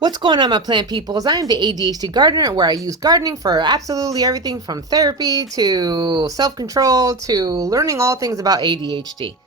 What's going on, my plant peoples? I am the ADHD gardener, where I use gardening for absolutely everything from therapy to self-control to learning all things about ADHD.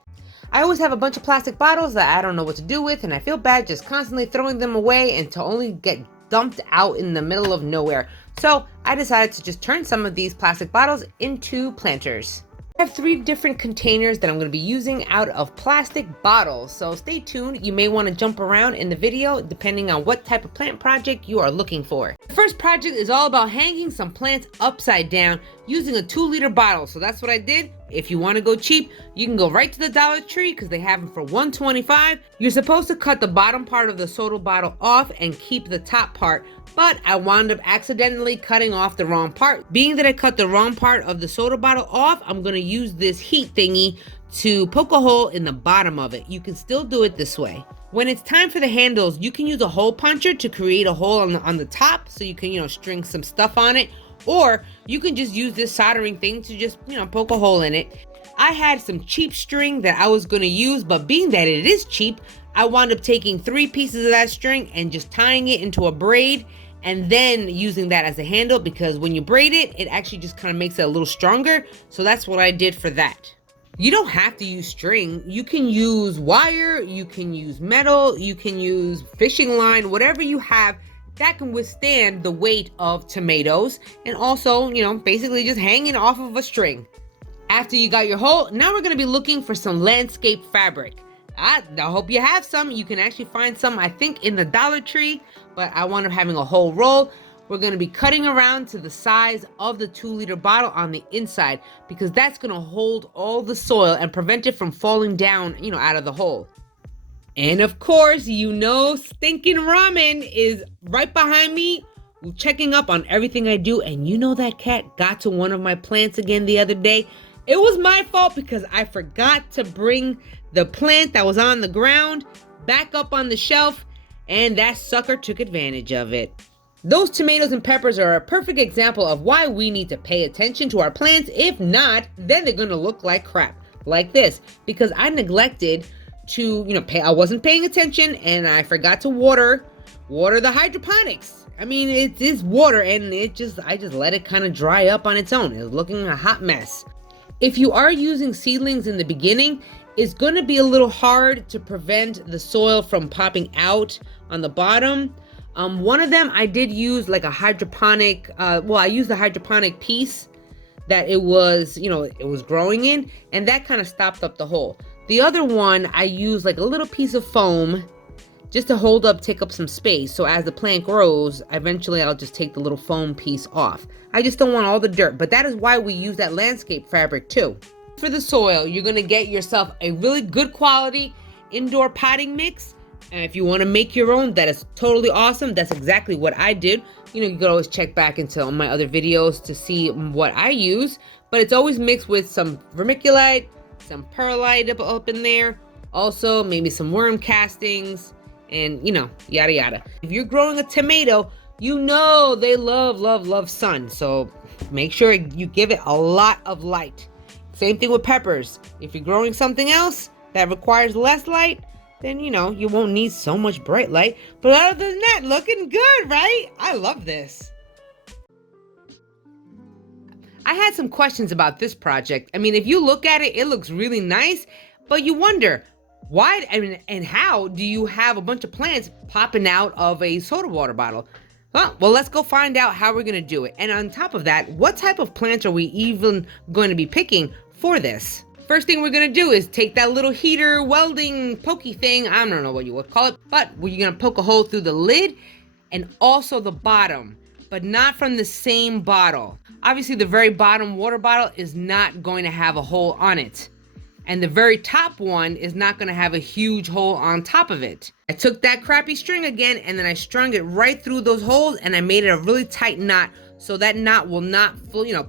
I always have a bunch of plastic bottles that I don't know what to do with, and I feel bad just constantly throwing them away and to only get dumped out in the middle of nowhere. So I decided to just turn some of these plastic bottles into planters. I have 3 different containers that I'm going to be using out of plastic bottles, so stay tuned. You may want to jump around in the video depending on what type of plant project you are looking for. The first project is all about hanging some plants upside down using a 2-liter bottle, so that's what I did. If you want to go cheap, you can go right to the Dollar Tree because they have them for $1.25. You're supposed to cut the bottom part of the soda bottle off and keep the top part, but I wound up accidentally cutting off the wrong part. Being that I cut the wrong part of the soda bottle off, I'm going to use this heat thingy to poke a hole in the bottom of it. You can still do it this way. When it's time for the handles, you can use a hole puncher to create a hole on the top so you can, string some stuff on it. Or you can just use this soldering thing to just, poke a hole in it. I had some cheap string that I was going to use, but being that it is cheap, I wound up taking 3 pieces of that string and just tying it into a braid and then using that as a handle, because when you braid it, it actually just kind of makes it a little stronger. So that's what I did for that. You don't have to use string. You can use wire, you can use metal, you can use fishing line, whatever you have that can withstand the weight of tomatoes, and also, basically just hanging off of a string. After you got your hole, now we're gonna be looking for some landscape fabric. I hope you have some. You can actually find some, I think, in the Dollar Tree, but I wound up having a whole roll. We're gonna be cutting around to the size of the 2-liter bottle on the inside, because that's gonna hold all the soil and prevent it from falling down, out of the hole. And of course, stinking ramen is right behind me, checking up on everything I do. And that cat got to one of my plants again the other day. It was my fault because I forgot to bring the plant that was on the ground back up on the shelf, and that sucker took advantage of it. Those tomatoes and peppers are a perfect example of why we need to pay attention to our plants. If not, then they're gonna look like crap, like this, because I neglected to, I wasn't paying attention, and I forgot to water the hydroponics. I mean, it is water, and I just let it kind of dry up on its own. It was looking a hot mess. If you are using seedlings in the beginning, it's going to be a little hard to prevent the soil from popping out on the bottom. One of them I did use like a hydroponic, I used the hydroponic piece that it was growing in, and that kind of stopped up the hole. The other one, I use like a little piece of foam just to take up some space. So as the plant grows, eventually I'll just take the little foam piece off. I just don't want all the dirt, but that is why we use that landscape fabric too. For the soil, you're gonna get yourself a really good quality indoor potting mix. And if you wanna make your own, that is totally awesome. That's exactly what I did. You could always check back into my other videos to see what I use, but it's always mixed with some vermiculite, some perlite up in there, also maybe some worm castings, and yada yada. If you're growing a tomato, they love sun, so make sure you give it a lot of light. Same thing with peppers. If you're growing something else that requires less light, then you won't need so much bright light. But other than that, looking good, right? I love this. I had some questions about this project. I mean, if you look at it, it looks really nice, but you wonder why and how do you have a bunch of plants popping out of a soda water bottle? Well, let's go find out how we're going to do it. And on top of that, what type of plants are we even going to be picking for this? First thing we're going to do is take that little heater welding pokey thing, I don't know what you would call it, but we're going to poke a hole through the lid and also the bottom, but not from the same bottle. Obviously, the very bottom water bottle is not going to have a hole on it. And the very top one is not going to have a huge hole on top of it. I took that crappy string again, and then I strung it right through those holes, and I made it a really tight knot so that knot will not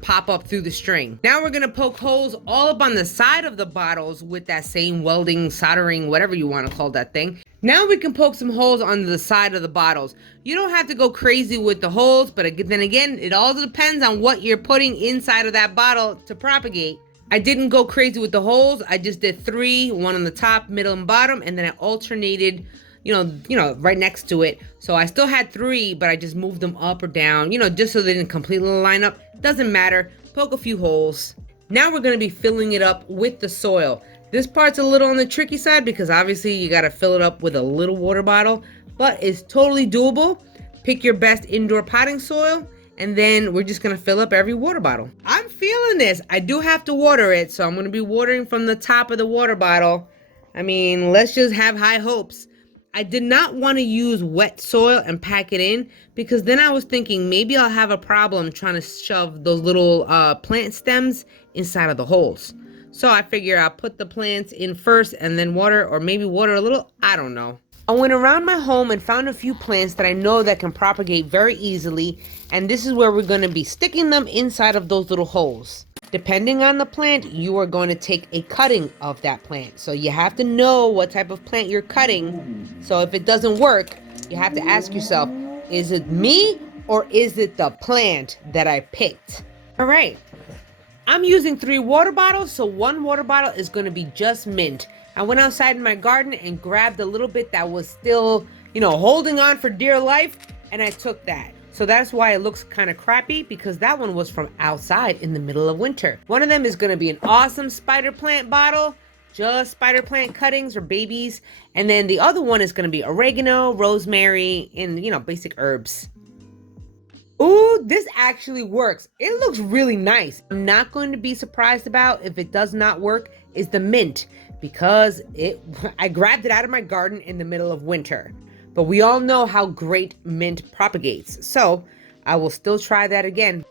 pop up through the string. Now we're going to poke holes all up on the side of the bottles with that same welding, soldering, whatever you want to call that thing. Now we can poke some holes on the side of the bottles. You don't have to go crazy with the holes, but then again, it all depends on what you're putting inside of that bottle to propagate. I didn't go crazy with the holes. I just did 3, one on the top, middle, and bottom, and then I alternated right next to it. So I still had 3, but I just moved them up or down, just so they didn't completely line up. Doesn't matter. Poke a few holes. Now we're going to be filling it up with the soil. This part's a little on the tricky side because obviously you got to fill it up with a little water bottle, but it's totally doable. Pick your best indoor potting soil, and then we're just going to fill up every water bottle. I'm feeling this. I do have to water it, so I'm going to be watering from the top of the water bottle. I mean, let's just have high hopes. I did not want to use wet soil and pack it in because then I was thinking maybe I'll have a problem trying to shove those little plant stems inside of the holes. So I figure I'll put the plants in first and then water, or maybe water a little. I don't know. I went around my home and found a few plants that I know that can propagate very easily. And this is where we're going to be sticking them inside of those little holes. Depending on the plant, you are going to take a cutting of that plant. So you have to know what type of plant you're cutting. So if it doesn't work, you have to ask yourself, is it me or is it the plant that I picked? All right. I'm using 3 water bottles, so 1 water bottle is going to be just mint. I went outside in my garden and grabbed a little bit that was still, holding on for dear life, and I took that. So that's why it looks kind of crappy, because that one was from outside in the middle of winter. One of them is going to be an awesome spider plant bottle, just spider plant cuttings or babies. And then the other one is going to be oregano, rosemary, and, basic herbs. Ooh, this actually works. It looks really nice. I'm not going to be surprised about if it does not work is the mint, because I grabbed it out of my garden in the middle of winter. But we all know how great mint propagates. So I will still try that again.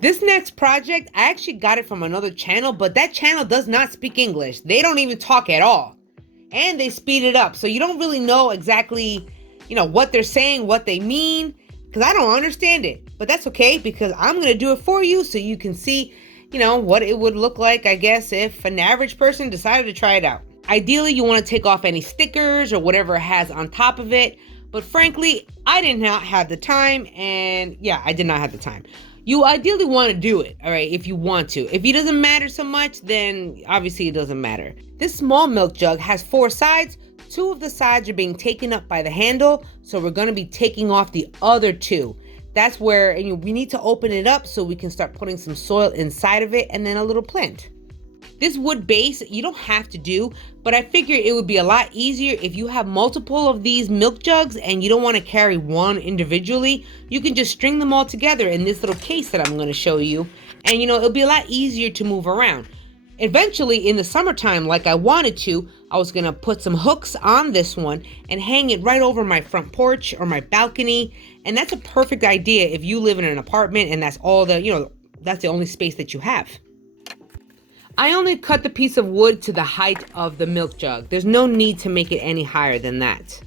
This next project, I actually got it from another channel, but that channel does not speak English. They don't even talk at all. And they speed it up. So you don't really know exactly, what they're saying, what they mean, because I don't understand it. But that's okay, because I'm going to do it for you so you can see, what it would look like, I guess, if an average person decided to try it out. Ideally, you want to take off any stickers or whatever it has on top of it. But frankly, I did not have the time. And yeah, I did not have the time. You ideally want to do it, all right, if you want to. If it doesn't matter so much, then obviously it doesn't matter. This small milk jug has 4 sides. 2 of the sides are being taken up by the handle, so we're going to be taking off the other 2. That's where we need to open it up so we can start putting some soil inside of it and then a little plant. This wood base, you don't have to do, but I figure it would be a lot easier if you have multiple of these milk jugs and you don't want to carry one individually. You can just string them all together in this little case that I'm going to show you. And it'll be a lot easier to move around. Eventually, in the summertime, like I wanted to, I was going to put some hooks on this one and hang it right over my front porch or my balcony. And that's a perfect idea if you live in an apartment and that's all that's the only space that you have. I only cut the piece of wood to the height of the milk jug. There's no need to make it any higher than that.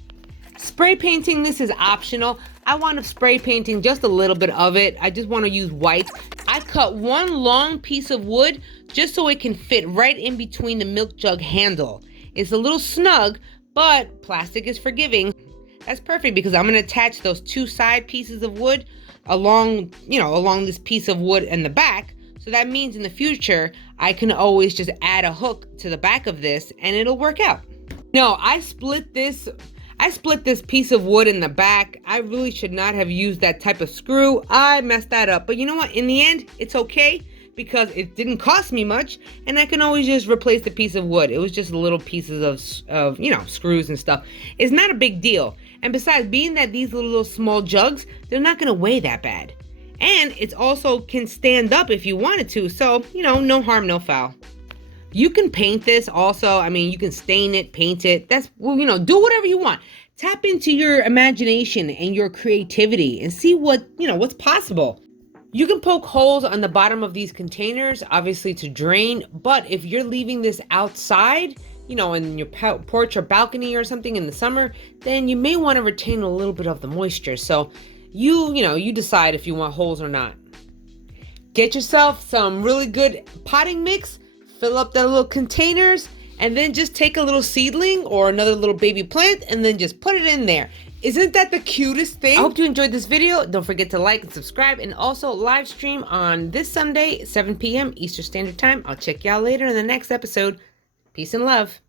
Spray painting this is optional. I want to spray painting just a little bit of it. I just want to use white. I cut 1 long piece of wood just so it can fit right in between the milk jug handle. It's a little snug, but plastic is forgiving. That's perfect because I'm going to attach those 2 side pieces of wood along this piece of wood in the back. So that means in the future, I can always just add a hook to the back of this and it'll work out. No, I split this piece of wood in the back. I really should not have used that type of screw. I messed that up. But you know what? In the end, it's okay because it didn't cost me much and I can always just replace the piece of wood. It was just little pieces of screws and stuff. It's not a big deal. And besides, being that these little small jugs, they're not going to weigh that bad. And it also can stand up if you wanted to. So, no harm, no foul. You can paint this also. I mean, you can stain it, paint it. That's, do whatever you want. Tap into your imagination and your creativity and see what's possible. You can poke holes on the bottom of these containers, obviously to drain. But if you're leaving this outside, in your porch or balcony or something in the summer, then you may want to retain a little bit of the moisture. So you decide if you want holes or not. Get yourself some really good potting mix, fill up the little containers, and then just take a little seedling or another little baby plant and then just put it in there. Isn't that the cutest thing? I hope you enjoyed this video. Don't forget to like and subscribe, and also live stream on this Sunday, 7 p.m. Eastern Standard Time. I'll check y'all later in the next episode. Peace and love.